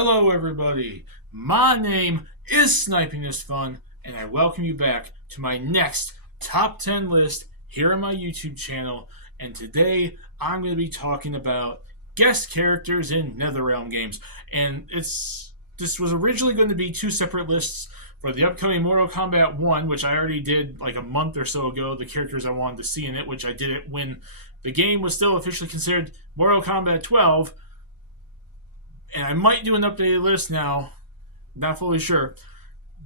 Hello, everybody. My name is Sniping is Fun, and I welcome you back to my next top 10 list here on my YouTube channel. And today I'm going to be talking about guest characters in NetherRealm games. And this was originally going to be two separate lists for the upcoming Mortal Kombat 1, which I already did like a month or so ago, the characters I wanted to see in it, which I did it when the game was still officially considered Mortal Kombat 12. And I might do an updated list now, not fully sure.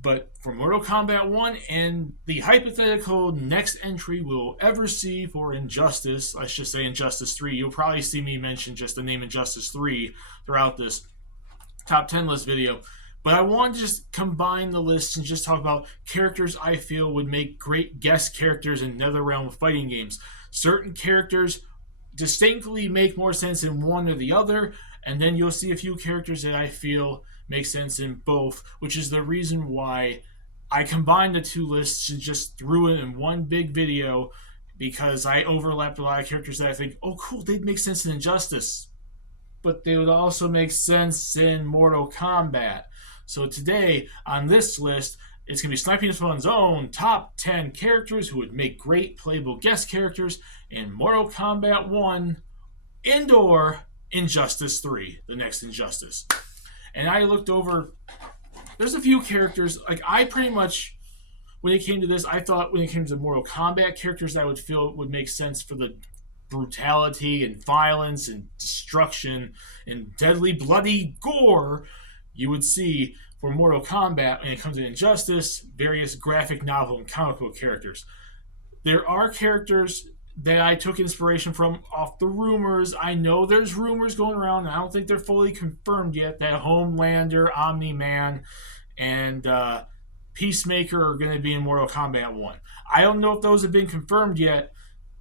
But for Mortal Kombat 1 and the hypothetical next entry we'll ever see for Injustice, let's just say Injustice 3, you'll probably see me mention just the name Injustice 3 throughout this top 10 list video. But I want to just combine the lists and just talk about characters I feel would make great guest characters in NetherRealm fighting games. Certain characters distinctly make more sense in one or the other, and then you'll see a few characters that I feel make sense in both, which is the reason why I combined the two lists and just threw it in one big video, because I overlapped a lot of characters that I think, oh cool, they'd make sense in Injustice, but they would also make sense in Mortal Kombat. So today, on this list, it's going to be Sniping is Fun's own top 10 characters who would make great playable guest characters in Mortal Kombat 1 and/or Injustice 3, the next Injustice. And I looked over, there's a few characters, like I pretty much, when it came to this, I thought when it came to Mortal Kombat characters that I would feel would make sense for the brutality and violence and destruction and deadly bloody gore you would see for Mortal Kombat when it comes to Injustice, various graphic novel and comic book characters. There are characters that I took inspiration from off the rumors. I know there's rumors going around, and I don't think they're fully confirmed yet, that Homelander, Omni-Man, and Peacemaker are going to be in Mortal Kombat 1. I don't know if those have been confirmed yet,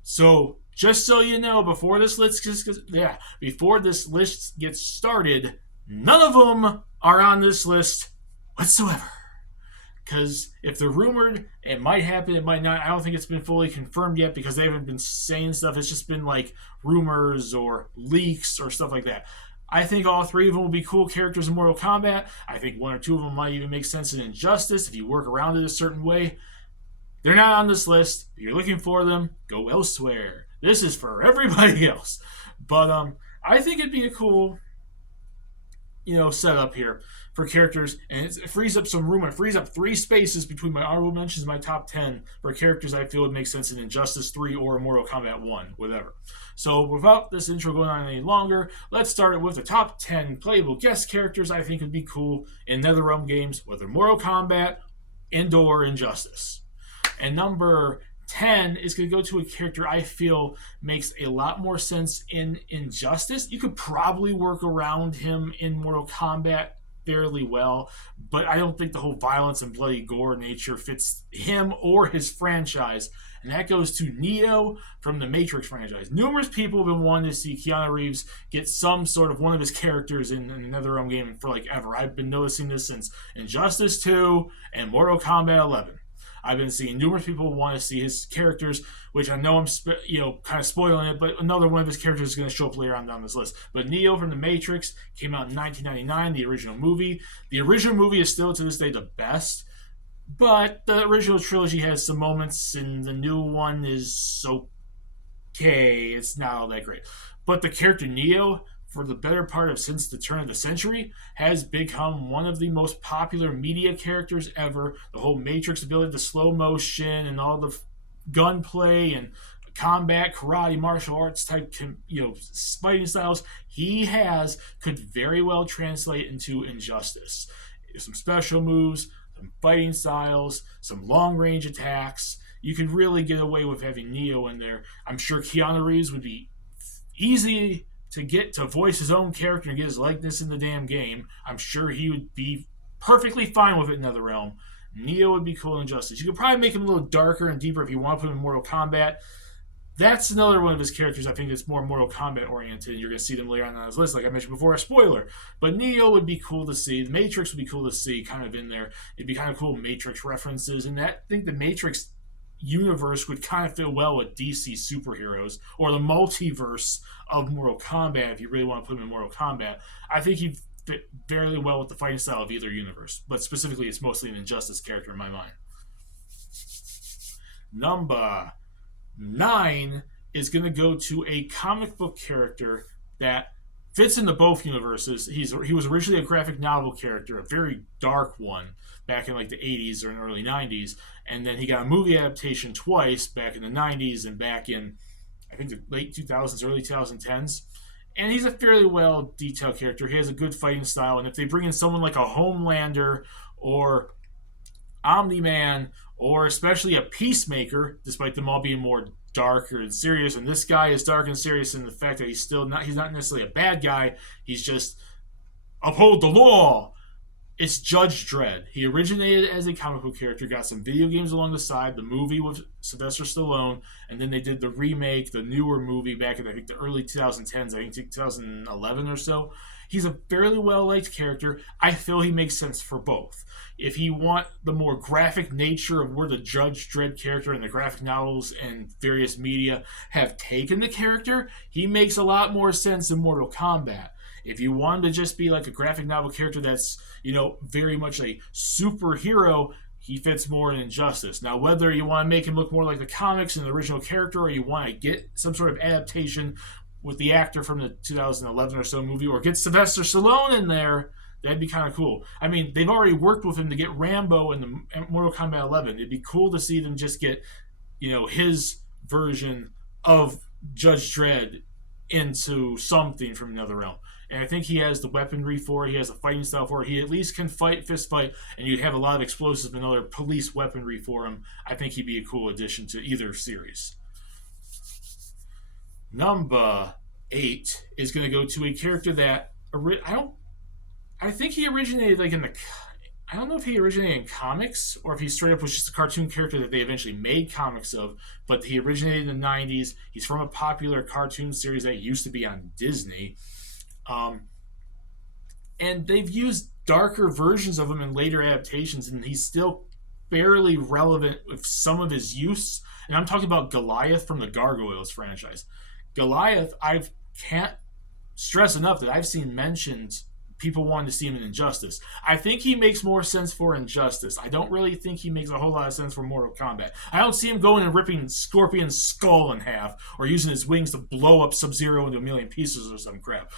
so just so you know, before this list gets started, none of them are on this list whatsoever. Because if they're rumored, it might happen, it might not. I don't think it's been fully confirmed yet because they haven't been saying stuff. It's just been like rumors or leaks or stuff like that. I think all three of them will be cool characters in Mortal Kombat. I think one or two of them might even make sense in Injustice if you work around it a certain way. They're not on this list. If you're looking for them, go elsewhere. This is for everybody else. But I think it'd be a cool setup here for characters, and it frees up some room. It frees up 3 spaces between my honorable mentions and my top 10 for characters I feel would make sense in Injustice 3 or Mortal Kombat 1, whatever. So without this intro going on any longer, let's start it with the top 10 playable guest characters I think would be cool in NetherRealm games, whether Mortal Kombat and/or Injustice. And number 10 is going to go to a character I feel makes a lot more sense in Injustice. You could probably work around him in Mortal Kombat fairly well, but I don't think the whole violence and bloody gore nature fits him or his franchise, and that goes to Neo from the Matrix franchise. Numerous people have been wanting to see Keanu Reeves get some sort of one of his characters in another game for like ever. I've been noticing this since Injustice 2 and Mortal Kombat 11. I've been seeing numerous people want to see his characters, which I know I'm kind of spoiling it, but another one of his characters is going to show up later on down this list. But Neo from The Matrix came out in 1999, the original movie. The original movie is still to this day the best, but the original trilogy has some moments, and the new one is okay. It's not all that great. But the character Neo, for the better part of since the turn of the century, has become one of the most popular media characters ever. The whole Matrix ability, the slow motion, and all the gunplay and combat, karate, martial arts type, fighting styles he has could very well translate into Injustice. Some special moves, some fighting styles, some long range attacks. You could really get away with having Neo in there. I'm sure Keanu Reeves would be easy to get to voice his own character and get his likeness in the damn game. I'm sure he would be perfectly fine with it in NetherRealm. Neo would be cool in Injustice. You could probably make him a little darker and deeper if you want to put him in Mortal Kombat. That's another one of his characters I think that's more Mortal Kombat oriented. You're going to see them later on his list, like I mentioned before, a spoiler. But Neo would be cool to see. The Matrix would be cool to see kind of in there. It'd be kind of cool Matrix references. And I think the Matrix universe would kind of fit well with DC superheroes, or the multiverse of Mortal Kombat if you really want to put him in Mortal Kombat. I think he'd fit fairly well with the fighting style of either universe. But specifically, it's mostly an Injustice character in my mind. Number 9 is going to go to a comic book character that fits into both universes. He was originally a graphic novel character, a very dark one, back in like the 80s or in early 90s, and then he got a movie adaptation twice, back in the 90s and back in, I think, the late 2000s, early 2010s. And he's a fairly well detailed character. He has a good fighting style, and if they bring in someone like a Homelander or Omni-Man, or especially a Peacemaker, despite them all being more darker and serious, and this guy is dark and serious in the fact that he's not necessarily a bad guy, he's just uphold the law. It's Judge Dredd. He originated as a comic book character, got some video games along the side, the movie with Sylvester Stallone, and then they did the remake, the newer movie back in, I think, the early 2010s, I think 2011 or so. He's a fairly well-liked character. I feel he makes sense for both. If you want the more graphic nature of where the Judge Dredd character and the graphic novels and various media have taken the character, he makes a lot more sense in Mortal Kombat. If you want to just be like a graphic novel character that's, very much a superhero, he fits more in Injustice. Now, whether you want to make him look more like the comics and the original character, or you want to get some sort of adaptation with the actor from the 2011 or so movie, or get Sylvester Stallone in there, that'd be kind of cool. I mean, they've already worked with him to get Rambo in the Mortal Kombat 11. It'd be cool to see them just get, his version of Judge Dredd into something from another realm. And I think he has the weaponry for it. He has the fighting style for it. He at least can fist fight, and you'd have a lot of explosives and other police weaponry for him. I think he'd be a cool addition to either series. Number 8 is going to go to a character that I think he originated I don't know if he originated in comics or if he straight up was just a cartoon character that they eventually made comics of, but he originated in the 90s. He's from a popular cartoon series that used to be on Disney. And they've used darker versions of him in later adaptations, and he's still fairly relevant with some of his use. And I'm talking about Goliath from the Gargoyles franchise. Goliath, I can't stress enough that I've seen mentioned people wanting to see him in Injustice. I think he makes more sense for Injustice. I don't really think he makes a whole lot of sense for Mortal Kombat. I don't see him going and ripping Scorpion's skull in half or using his wings to blow up Sub-Zero into a million pieces or some crap.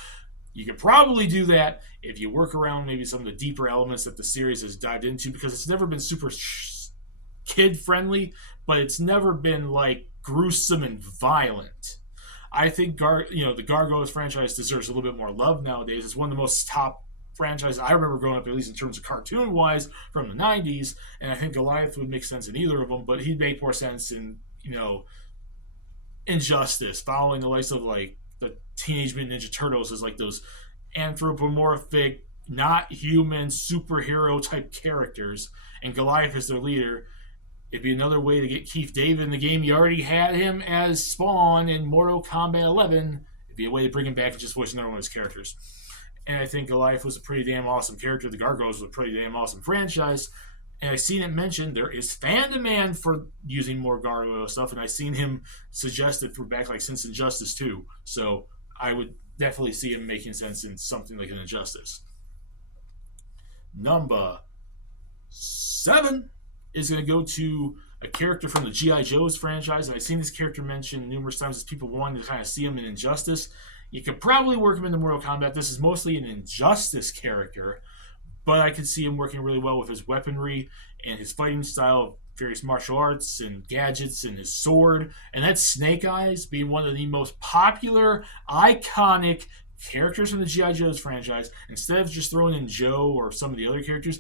You could probably do that if you work around maybe some of the deeper elements that the series has dived into, because it's never been super kid-friendly, but it's never been like gruesome and violent. I think the Gargoyles franchise deserves a little bit more love nowadays. It's one of the most top franchises I remember growing up, at least in terms of cartoon-wise, from the 90s, and I think Goliath would make sense in either of them, but he'd make more sense in, Injustice, following the likes of, like, the Teenage Mutant Ninja Turtles as, like, those anthropomorphic, not human, superhero-type characters, and Goliath is their leader. It'd be another way to get Keith David in the game. You already had him as Spawn in Mortal Kombat 11. It'd be a way to bring him back and just voice another one of his characters. And I think Goliath was a pretty damn awesome character. The Gargoyles was a pretty damn awesome franchise. And I've seen it mentioned there is fan demand for using more Gargoyle stuff, and I've seen him suggested for back like since Injustice 2. So I would definitely see him making sense in something like an Injustice. Number 7 is going to go to a character from the G.I. Joe's franchise, and I've seen this character mentioned numerous times as people wanting to kind of see him in Injustice. You could probably work him into Mortal Kombat. This is mostly an Injustice character, but I could see him working really well with his weaponry and his fighting style of various martial arts and gadgets and his sword. And that's Snake Eyes, being one of the most popular, iconic characters from the G.I. Joe's franchise. Instead of just throwing in Joe or some of the other characters,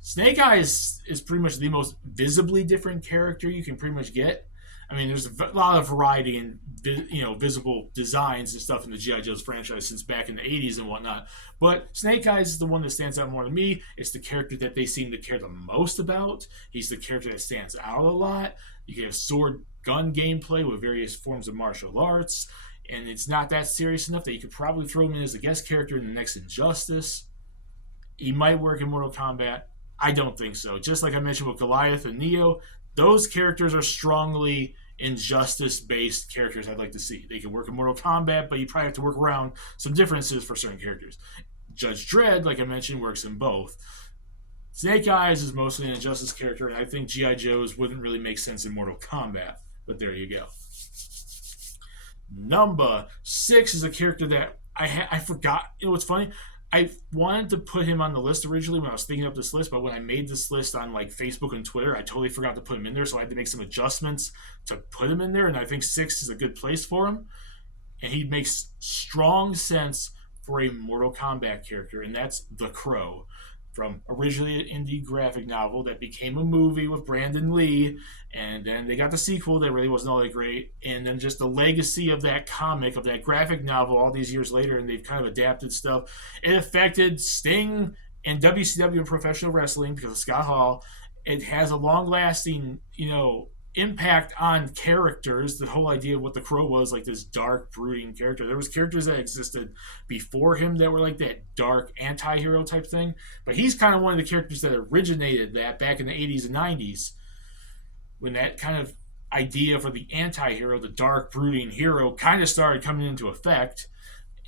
Snake Eyes is pretty much the most visibly different character you can pretty much get. I mean, there's a lot of variety in visible designs and stuff in the G.I. Joe's franchise since back in the 80s and whatnot. But Snake Eyes is the one that stands out more to me. It's the character that they seem to care the most about. He's the character that stands out a lot. You can have sword gun gameplay with various forms of martial arts. And it's not that serious enough that you could probably throw him in as a guest character in the next Injustice. He might work in Mortal Kombat. I don't think so. Just like I mentioned with Goliath and Neo, those characters are strongly Injustice-based characters I'd like to see. They can work in Mortal Kombat, but you probably have to work around some differences for certain characters. Judge Dredd, like I mentioned, works in both. Snake Eyes is mostly an Injustice character, and I think G.I. Joe's wouldn't really make sense in Mortal Kombat. But there you go. Number 6 is a character that I forgot. You know what's funny? I wanted to put him on the list originally when I was thinking up this list, but when I made this list on like Facebook and Twitter, I totally forgot to put him in there, so I had to make some adjustments to put him in there, and I think 6 is a good place for him. And he makes strong sense for a Mortal Kombat character, and that's the Crow. From originally an indie graphic novel that became a movie with Brandon Lee, and then they got the sequel that really wasn't all that great, and then just the legacy of that comic, of that graphic novel all these years later, and they've kind of adapted stuff. It affected Sting and WCW and professional wrestling because of Scott Hall. It has a long-lasting, impact on characters. The whole idea of what the Crow was, like this dark, brooding character. There was characters that existed before him that were like that dark anti-hero type thing, but he's kind of one of the characters that originated that back in the 80s and 90s, when that kind of idea for the anti-hero, the dark, brooding hero, kind of started coming into effect.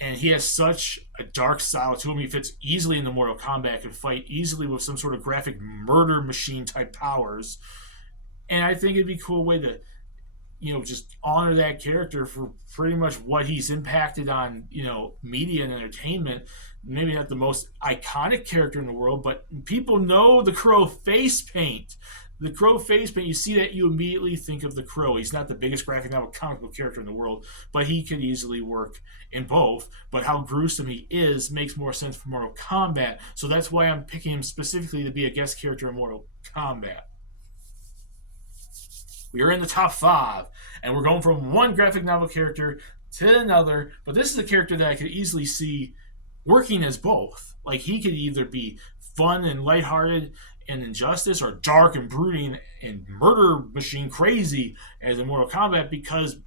And he has such a dark style to him. He fits easily in the Mortal Kombat, can fight easily with some sort of graphic murder machine type powers. And I think it'd be a cool way to, just honor that character for pretty much what he's impacted on, media and entertainment. Maybe not the most iconic character in the world, but people know the Crow face paint. The Crow face paint, you see that, you immediately think of the Crow. He's not the biggest graphic novel comic book character in the world, but he could easily work in both. But how gruesome he is makes more sense for Mortal Kombat. So that's why I'm picking him specifically to be a guest character in Mortal Kombat. We are in the top 5, and we're going from one graphic novel character to another, but this is a character that I could easily see working as both. Like, he could either be fun and lighthearted and Injustice, or dark and brooding and murder machine crazy as in Mortal Kombat, because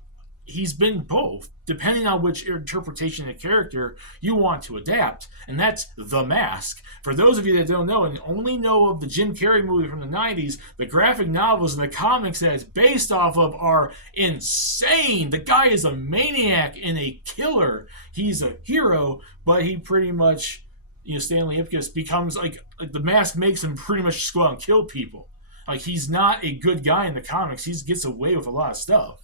he's been both, depending on which interpretation of the character you want to adapt. And that's The Mask. For those of you that don't know and only know of the Jim Carrey movie from the 90s, the graphic novels and the comics that it's based off of are insane. The guy is a maniac and a killer. He's a hero, but he pretty much, Stanley Ipkiss becomes like The Mask makes him pretty much just go out and kill people. Like, he's not a good guy in the comics. He gets away with a lot of stuff.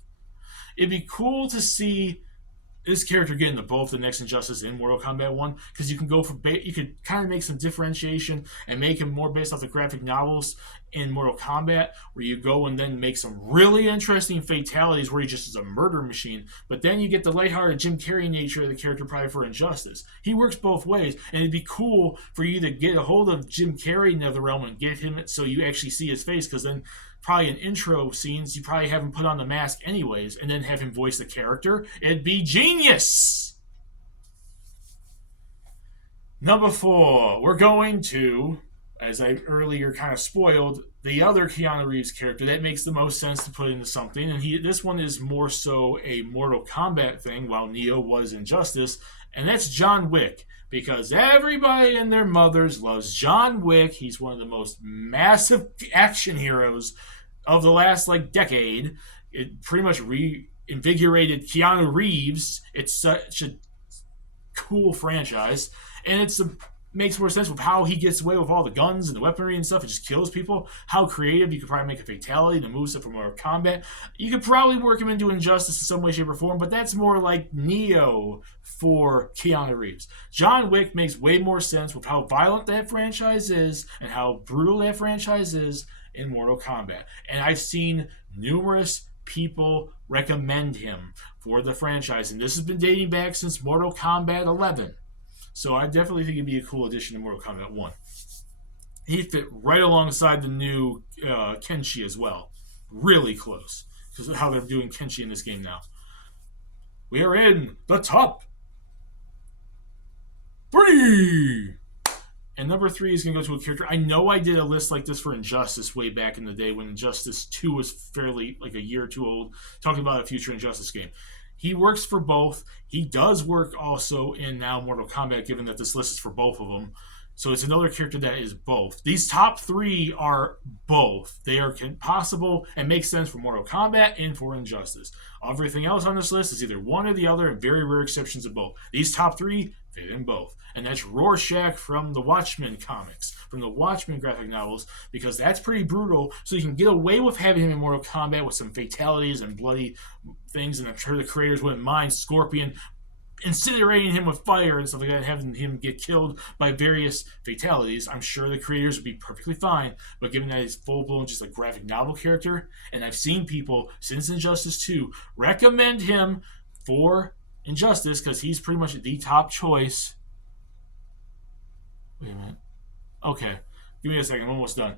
It'd be cool to see this character get into both the next Injustice and Mortal Kombat 1, because you can go for you could kind of make some differentiation and make him more based off the graphic novels in Mortal Kombat, where you go and then make some really interesting fatalities where he just is a murder machine. But then you get the lighthearted Jim Carrey nature of the character probably for Injustice. He works both ways, and it'd be cool for you to get a hold of Jim Carrey in NetherRealm and get him so you actually see his face, because then probably in intro scenes, you probably have him put on the mask anyways, and then have him voice the character. It'd be genius! Number 4, we're going to, as I earlier kind of spoiled, the other Keanu Reeves character that makes the most sense to put into something, and this one is more so a Mortal Kombat thing, while Neo was Injustice, and that's John Wick. Because everybody and their mothers loves John Wick. He's one of the most massive action heroes of the last decade. It pretty much reinvigorated Keanu Reeves. It's such a cool franchise, and makes more sense with how he gets away with all the guns and the weaponry and stuff. It just kills people. How creative. You could probably make a fatality, the moveset from Mortal Kombat. You could probably work him into Injustice in some way, shape, or form, but that's more like Neo for Keanu Reeves. John Wick makes way more sense with how violent that franchise is and how brutal that franchise is in Mortal Kombat. And I've seen numerous people recommend him for the franchise, and this has been dating back since Mortal Kombat 11. So I definitely think it'd be a cool addition to Mortal Kombat 1. He'd fit right alongside the new Kenshi as well. Really close. Because of how they're doing Kenshi in this game now. We are in the top 3! And number 3 is going to go to a character. I know I did a list like this for Injustice way back in the day when Injustice 2 was fairly a year or two old, talking about a future Injustice game. He works for both. He does work also in now Mortal Kombat, given that this list is for both of them. So it's another character that is both. These top 3 are both. They are possible and make sense for Mortal Kombat and for Injustice. Everything else on this list is either one or the other, and very rare exceptions of both. These top 3, fit in both. And that's Rorschach from the Watchmen comics, from the Watchmen graphic novels, because that's pretty brutal. So you can get away with having him in Mortal Kombat with some fatalities and bloody things, and I'm sure the creators wouldn't mind Scorpion incinerating him with fire and stuff like that, and having him get killed by various fatalities. I'm sure the creators would be perfectly fine, but given that he's full blown just a graphic novel character, and I've seen people since Injustice 2 recommend him for Injustice because he's pretty much the top choice. Wait a minute. Okay, give me a second. I'm almost done.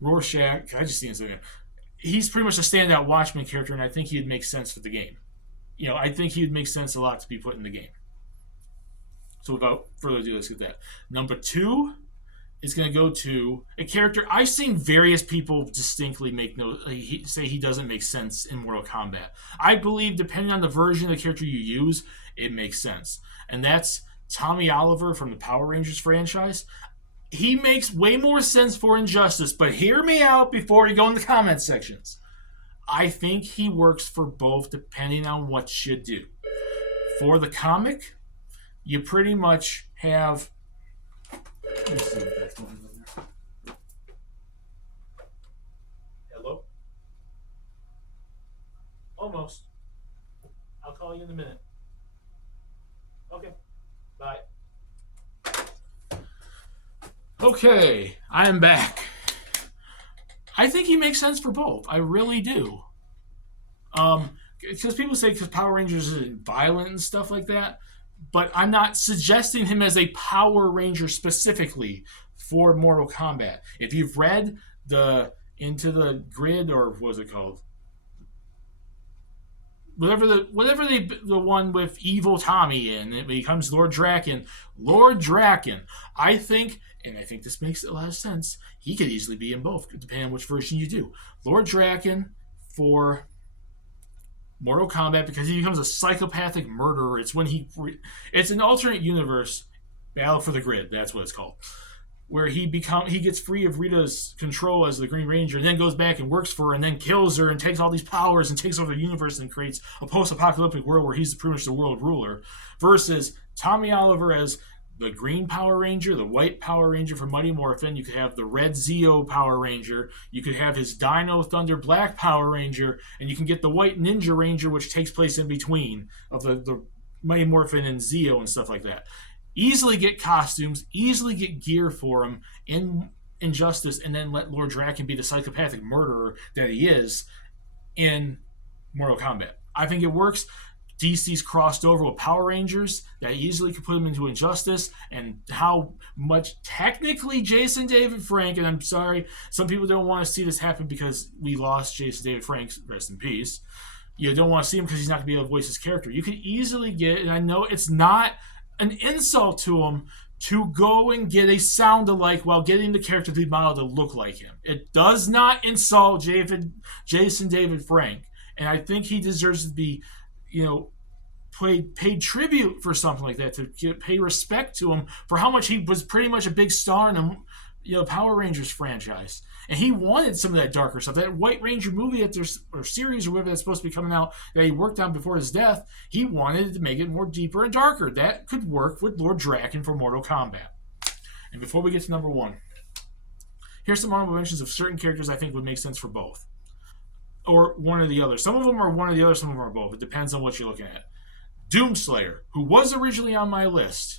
Rorschach. I just seen something. He's pretty much a standout Watchmen character, and I think he'd make sense for the game. I think he'd make sense a lot to be put in the game. So without further ado, let's get that. Number 2 is going to go to a character I've seen various people distinctly make say he doesn't make sense in Mortal Kombat. I believe depending on the version of the character you use, it makes sense. And that's Tommy Oliver from the Power Rangers franchise. He makes way more sense for Injustice, but hear me out before you go in the comment sections. I think he works for both depending on what you do. For the comic, you pretty much have... Let's see what that's going on there. Hello? Almost. I'll call you in a minute. Okay. Bye. Okay, I am back. I think he makes sense for both. I really do. Because people say because Power Rangers is violent and stuff like that, but I'm not suggesting him as a Power Ranger specifically for Mortal Kombat. If you've read the Into the Grid, or what was it called? Whatever the one with evil Tommy in it becomes Lord Draken. Lord Draken, I think this makes a lot of sense. He could easily be in both, depending on which version you do. Lord Draken for Mortal Kombat because he becomes a psychopathic murderer. It's an alternate universe, Battle for the Grid. That's what it's called. Where he gets free of Rita's control as the Green Ranger, and then goes back and works for her, and then kills her, and takes all these powers, and takes over the universe, and creates a post-apocalyptic world where he's pretty much the world ruler. Versus Tommy Oliver as the Green Power Ranger, the White Power Ranger for Mighty Morphin. You could have the Red Zeo Power Ranger. You could have his Dino Thunder Black Power Ranger, and you can get the White Ninja Ranger, which takes place in between of the Mighty Morphin and Zeo and stuff like that. Easily get costumes, easily get gear for him in Injustice, and then let Lord Draken be the psychopathic murderer that he is in Mortal Kombat. I think it works. DC's crossed over with Power Rangers that easily could put him into Injustice, and how much technically Jason David Frank, and I'm sorry, some people don't want to see this happen because we lost Jason David Frank, rest in peace. You don't want to see him because he's not going to be able to voice his character. You could easily get, and I know it's not an insult to him to go and get a sound alike while getting the character to be modeled to look like him. It does not insult Jason David Frank, and I think he deserves to be, paid tribute for something like that, to pay respect to him for how much he was pretty much a big star in the Power Rangers franchise. And he wanted some of that darker stuff. That White Ranger movie or series or whatever that's supposed to be coming out that he worked on before his death, he wanted to make it more deeper and darker. That could work with Lord Draken for Mortal Kombat. And before we get to number 1, here's some honorable mentions of certain characters I think would make sense for both. Or one or the other. Some of them are one or the other, some of them are both. It depends on what you're looking at. Doomslayer, who was originally on my list,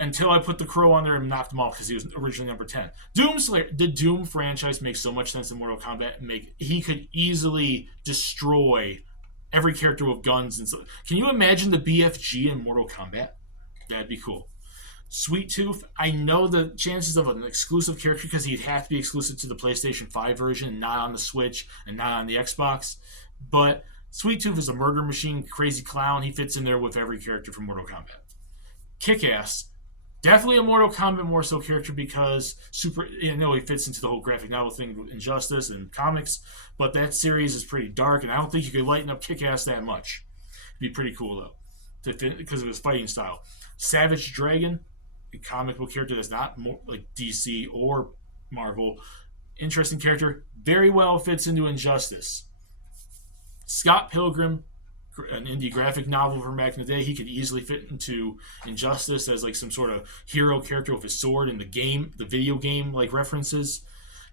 until I put the Crow on there and knocked him off because he was originally number 10. Doomslayer, the Doom franchise makes so much sense in Mortal Kombat. He could easily destroy every character with guns and stuff. Can you imagine the BFG in Mortal Kombat? That'd be cool. Sweet Tooth, I know the chances of an exclusive character because he'd have to be exclusive to the PlayStation 5 version, not on the Switch and not on the Xbox. But Sweet Tooth is a murder machine, crazy clown. He fits in there with every character from Mortal Kombat. Kick-Ass, definitely a Mortal Kombat more so character because he fits into the whole graphic novel thing with Injustice and comics, but that series is pretty dark, and I don't think you could lighten up Kick-Ass that much. It'd be pretty cool, though, because of his fighting style. Savage Dragon, a comic book character that's not more like DC or Marvel. Interesting character. Very well fits into Injustice. Scott Pilgrim, an indie graphic novel from back in the day. He could easily fit into Injustice as like some sort of hero character with his sword in the game, the video game like references.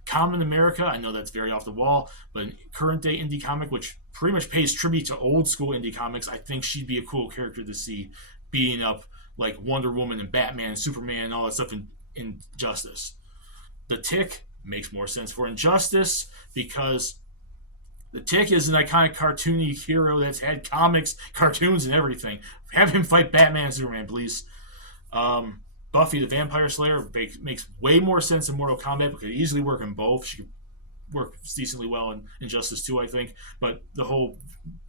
Common America, I know that's very off the wall, but current day indie comic, which pretty much pays tribute to old school indie comics, I think she'd be a cool character to see beating up like Wonder Woman and Batman and Superman and all that stuff in Justice. The Tick makes more sense for Injustice because the Tick is an iconic cartoony hero that's had comics, cartoons, and everything. Have him fight Batman and Superman, please. Buffy the Vampire Slayer makes way more sense in Mortal Kombat, but could easily work in both. She could work decently well in Injustice 2, I think. But the whole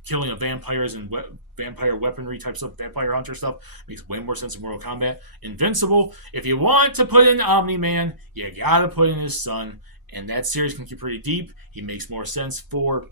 killing of vampires and vampire weaponry type stuff, vampire hunter stuff, makes way more sense in Mortal Kombat. Invincible, if you want to put in Omni-Man, you gotta put in his son. And that series can get pretty deep. He makes more sense for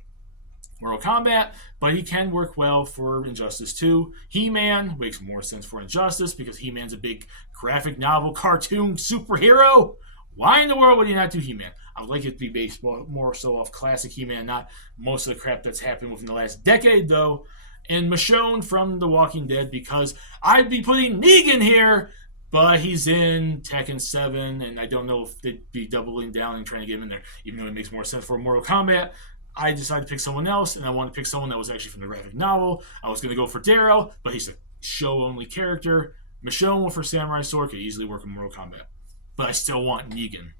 Mortal Kombat, but he can work well for Injustice 2. He-Man makes more sense for Injustice because He-Man's a big graphic novel cartoon superhero. Why in the world would you not do He-Man? I would like it to be based more so off classic He-Man, not most of the crap that's happened within the last decade, though. And Michonne from The Walking Dead, because I'd be putting Negan here, but he's in Tekken 7, and I don't know if they'd be doubling down and trying to get him in there, even though it makes more sense for Mortal Kombat. I decided to pick someone else, and I wanted to pick someone that was actually from the graphic novel. I was going to go for Darrow, but he's a show-only character. Michonne with her samurai sword could easily work in Mortal Kombat. But I still want Negan.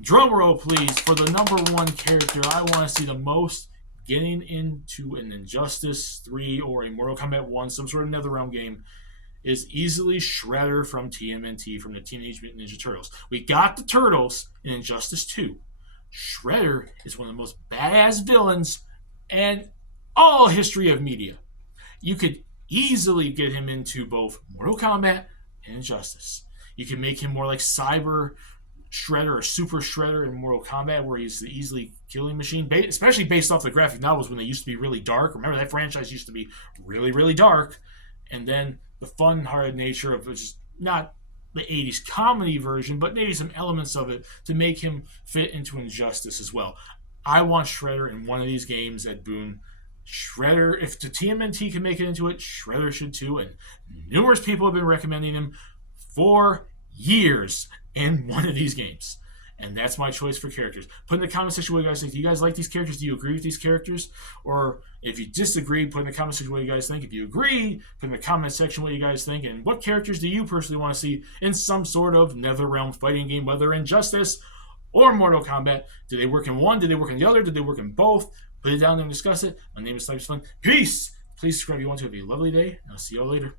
Drum roll, please, for the number one character I want to see the most getting into an Injustice 3 or a Mortal Kombat 1, some sort of NetherRealm game, is easily Shredder from TMNT, from the Teenage Mutant Ninja Turtles. We got the Turtles in Injustice 2. Shredder is one of the most badass villains in all history of media. You could easily get him into both Mortal Kombat and Injustice. You can make him more like Cyber Shredder or Super Shredder in Mortal Kombat, where he's the easily killing machine, especially based off the graphic novels when they used to be really dark. Remember, that franchise used to be really, really dark. And then the fun-hearted nature of just not the 80s comedy version, but maybe some elements of it to make him fit into Injustice as well. I want Shredder in one of these games at Boone. Shredder, if the TMNT can make it into it, Shredder should too, and numerous people have been recommending him for years in one of these games. And that's my choice for characters. Put in the comment section what you guys think. Do you guys like these characters? Do you agree with these characters? Or if you disagree, put in the comment section what you guys think. If you agree, put in the comment section what you guys think. And what characters do you personally want to see in some sort of NetherRealm fighting game, whether Injustice or Mortal Kombat? Do they work in one? Do they work in the other? Do they work in both? Put it down there and discuss it. My name is SnipesFun. Peace! Please subscribe if you want to. Have a lovely day, and I'll see you all later.